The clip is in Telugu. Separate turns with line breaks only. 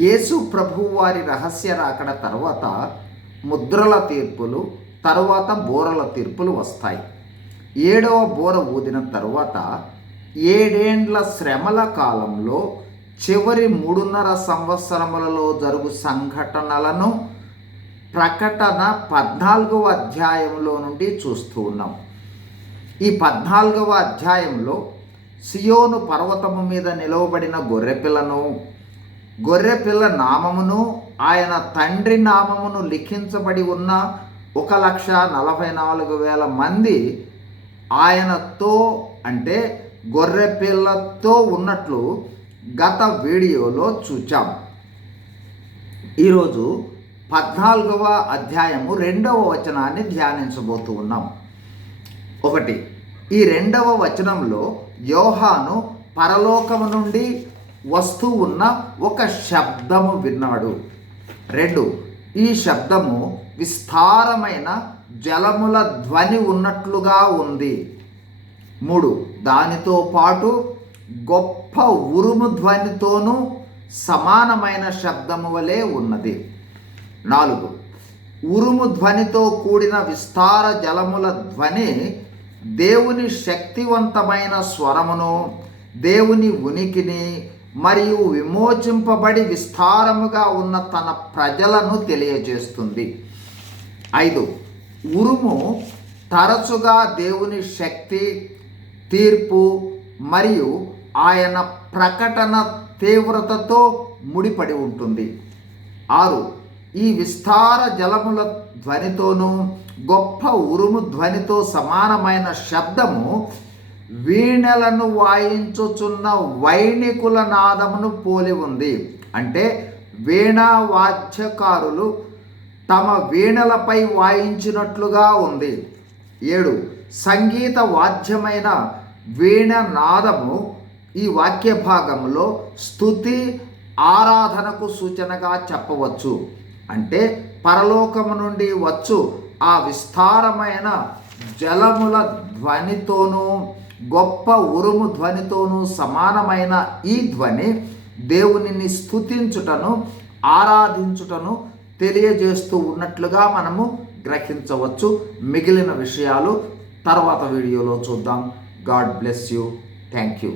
యేసు ప్రభువు వారి రహస్య రాకడ తర్వాత ముద్రల తీర్పులు తరువాత బోరల తీర్పులు వస్తాయి. ఏడవ బోర ఊదిన తరువాత ఏడేండ్ల శ్రమల కాలంలో చివరి మూడున్నర సంవత్సరములలో జరుగు సంఘటనలను ప్రకటన పద్నాలుగవ అధ్యాయంలో నుండి చూస్తూ ఉన్నాం. ఈ పద్నాలుగవ అధ్యాయంలో సియోను పర్వతము మీద నిలవబడిన గొర్రెపిల్లను గొర్రెపిల్ల నామమును ఆయన తండ్రి నామమును లిఖించబడి ఉన్న ఒక లక్ష నలభై నాలుగు వేల మంది ఆయనతో అంటే గొర్రెపిల్లతో ఉన్నట్లు గత వీడియోలో చూచాం. ఈరోజు పద్నాలుగవ అధ్యాయము రెండవ వచనాన్ని ధ్యానించబోతూ ఉన్నాం. ఒకటి ఈ రెండవ వచనంలో యోహాను పరలోకము నుండి వస్తూ ఉన్న ఒక శబ్దము విన్నాడు. రెండు ఈ శబ్దము విస్తారమైన జలముల ధ్వని ఉన్నట్లుగా ఉంది. మూడు దానితో పాటు గొప్ప ఉరుము ధ్వనితోనూ సమానమైన శబ్దము వలె ఉన్నది. నాలుగు ఉరుము ధ్వనితో కూడిన విస్తార జలముల ధ్వని దేవుని శక్తివంతమైన స్వరమును దేవుని ఉనికిని మరియు విమోచింపబడి విస్తారముగా ఉన్న తన ప్రజలను తెలియజేస్తుంది. ఐదు. ఉరుము తరచుగా దేవుని శక్తి తీర్పు మరియు ఆయన ప్రకటన తీవ్రతతో ముడిపడి ఉంటుంది. ఆరు. ఈ విస్తార జలముల ధ్వనితోనూ గొప్ప ఉరుము ధ్వనితో సమానమైన శబ్దము వీణలను వాయించుచున్న వైణికుల నాదమును పోలి ఉంది. అంటే వీణా వాద్యకారులు తమ వీణలపై వాయించినట్లుగా ఉంది. ఏడు సంగీత వాద్యమైన వీణ నాదము ఈ వాక్య భాగంలో స్థుతి ఆరాధనకు సూచనగా చెప్పవచ్చు. అంటే పరలోకము నుండి వచ్చు ఆ విస్తారమైన జలముల ధ్వనితోనూ గొప్ప ఉరుము ధ్వనితోనూ సమానమైన ఈ ధ్వని దేవునిని స్థుతించుటను ఆరాధించుటను తెలియజేస్తూ ఉన్నట్లుగా మనము గ్రహించవచ్చు. మిగిలిన విషయాలు తర్వాత వీడియోలో చూద్దాం. God bless you. Thank you